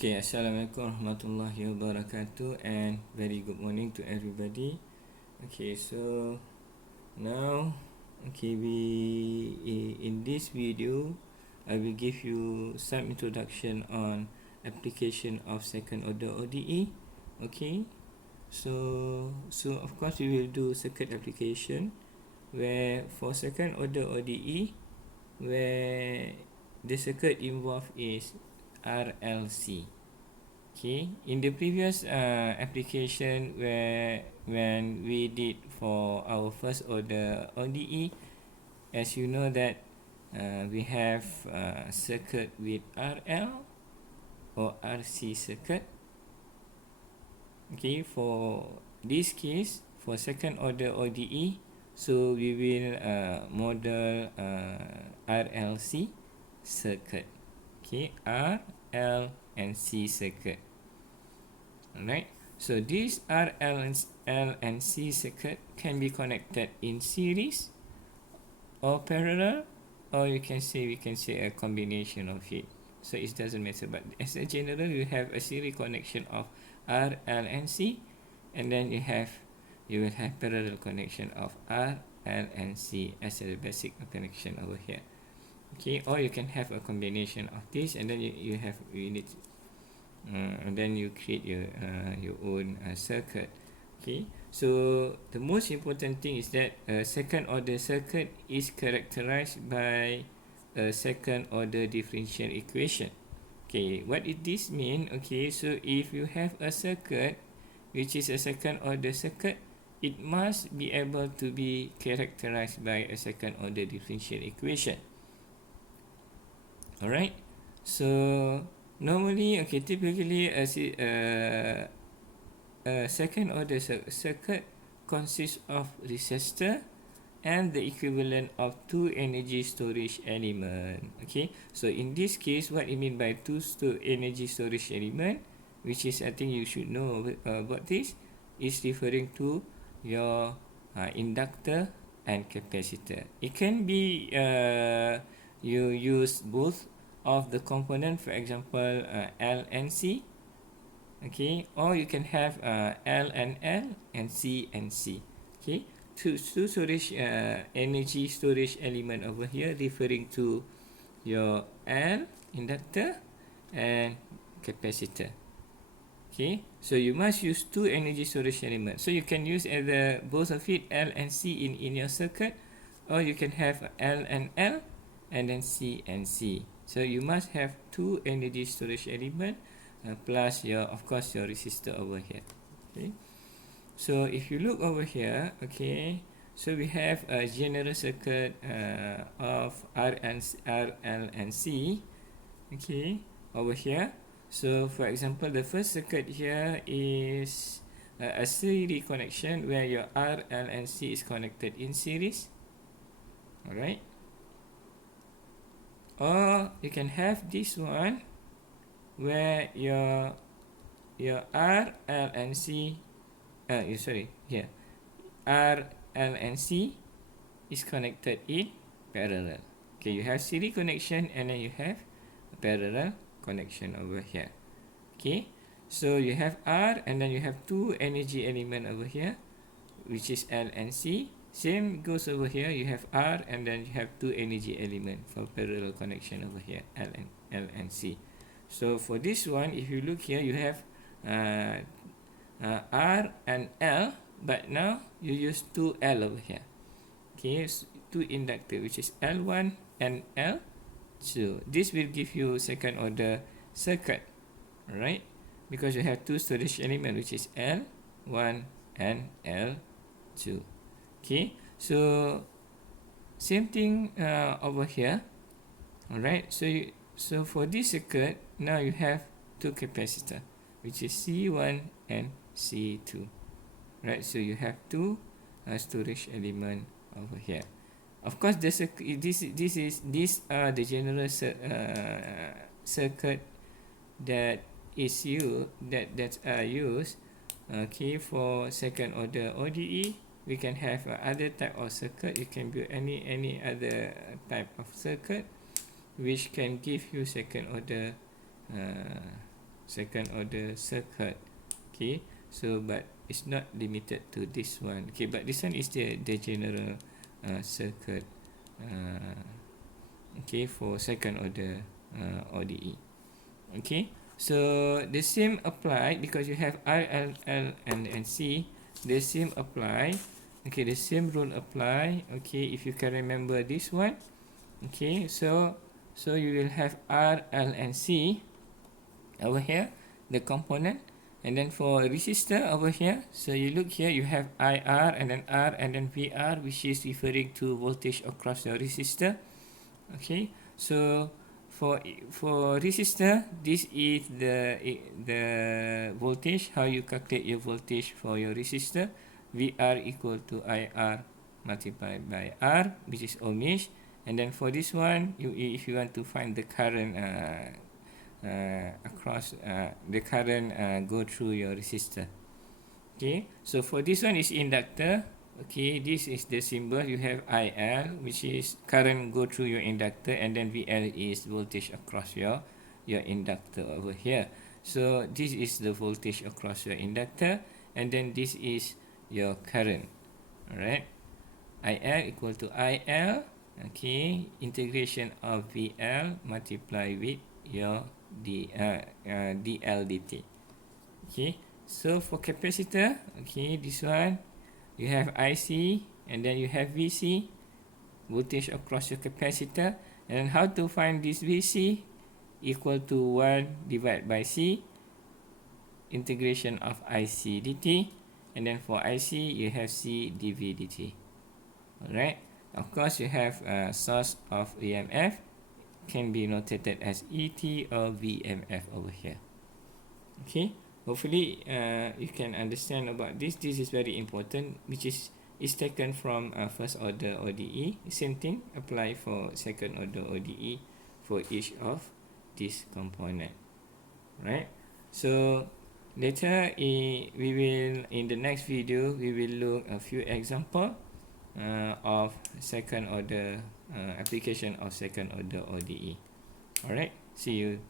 Okay, Assalamualaikum warahmatullahi wabarakatuh, and very good morning to everybody. Okay, so now, in this video, I will give you some introduction on application of second order ODE. Okay, so of course we will do circuit application, where for second order ODE, where the circuit involved is RLC. Okay, in the previous application when we did for our first order ODE, as you know that we have circuit with RL or RC circuit. Okay, for this case, for second order ODE, so we will model RLC circuit. Okay, R, L and C circuit. Alright, so this R, L and C circuit can be connected in series or parallel, or we can say a combination of it. So it doesn't matter, but as a general, you have a series connection of R, L and C, and then you will have parallel connection of R, L and C as a basic connection over here. Okay, or you can have a combination of this, and then you need and then you create your own circuit. Okay, so the most important thing is that a second order circuit is characterized by a second order differential equation. Okay, what did this mean? Okay, so if you have a circuit which is a second order circuit, it must be able to be characterized by a second order differential equation. Alright, so normally, okay, typically a second order circuit consists of resistor and the equivalent of two energy storage element. Okay, so in this case, what I mean by two energy storage element, which is, I think you should know about this, is referring to your inductor and capacitor. It can be you use both of the component, for example L and C. Okay, or you can have L and L and C and C. Okay, two storage energy storage element over here, referring to your L, inductor, and capacitor. Okay, so you must use two energy storage elements. So you can use either both of it, L and C, in your circuit, or you can have L and L and then C and C. So you must have two energy storage element plus of course your resistor over here. Okay, so if you look over here, okay, so we have a general circuit of R, L and C. Okay, over here. So for example, the first circuit here is a series connection where your R, L and C is connected in series. Alright, or you can have this one where your R, L and C R, L and C is connected in parallel. Okay, you have series connection and then you have parallel connection over here. Okay, so you have R and then you have two energy element over here, which is L and C. Same goes over here, you have R and then you have two energy element for parallel connection over here, L and C. So for this one, if you look here, you have R and L, but now you use two L over here. Okay, so two inductor, which is L1 and L2. This will give you second order circuit, alright, because you have two storage element, which is L1 and L2. Okay, so same thing over here. Alright, so for this circuit, now you have two capacitor, which is C1 and C2. Right, so you have two storage element over here. Of course, these are the general circuit that is used. Okay, for second order ODE, we can have other type of circuit. You can build any other type of circuit which can give you second order second order circuit. Okay, so but it's not limited to this one. Okay, but this one is the general circuit. Okay, for second order ODE. Okay, so the same apply because you have R, L, L, and C. The same apply. Okay, the same rule apply. Okay, if you can remember this one. Okay, so you will have R, L, and C over here, the component. And then for resistor over here, so you look here, you have IR and then R and then VR, which is referring to voltage across your resistor. Okay, so for resistor, this is the voltage, how you calculate your voltage for your resistor. VR equal to IR multiplied by R, which is ohmish. And then for this one, if you want to find the current across the current go through your resistor. Okay, so for this one is inductor. Okay, this is the symbol. You have IL, which is current go through your inductor, and then VL is voltage across your inductor over here. So this is the voltage across your inductor, and then this is your current. Alright, IL equal to IL. Okay, integration of VL multiply with your DL dt. Okay, so for capacitor, okay, this one you have IC and then you have VC, voltage across your capacitor. And how to find this VC? Equal to 1 divided by C, integration of IC dt. And then for IC, you have C dV dt. Alright, of course you have a source of EMF, can be notated as ET or VMF over here. Okay, hopefully you can understand about this. This is very important, which is taken from first order ODE. Same thing apply for second order ODE for each of this component. Right, so later we will, in the next video, we will look a few example of second order application of second order ODE. Alright, see you.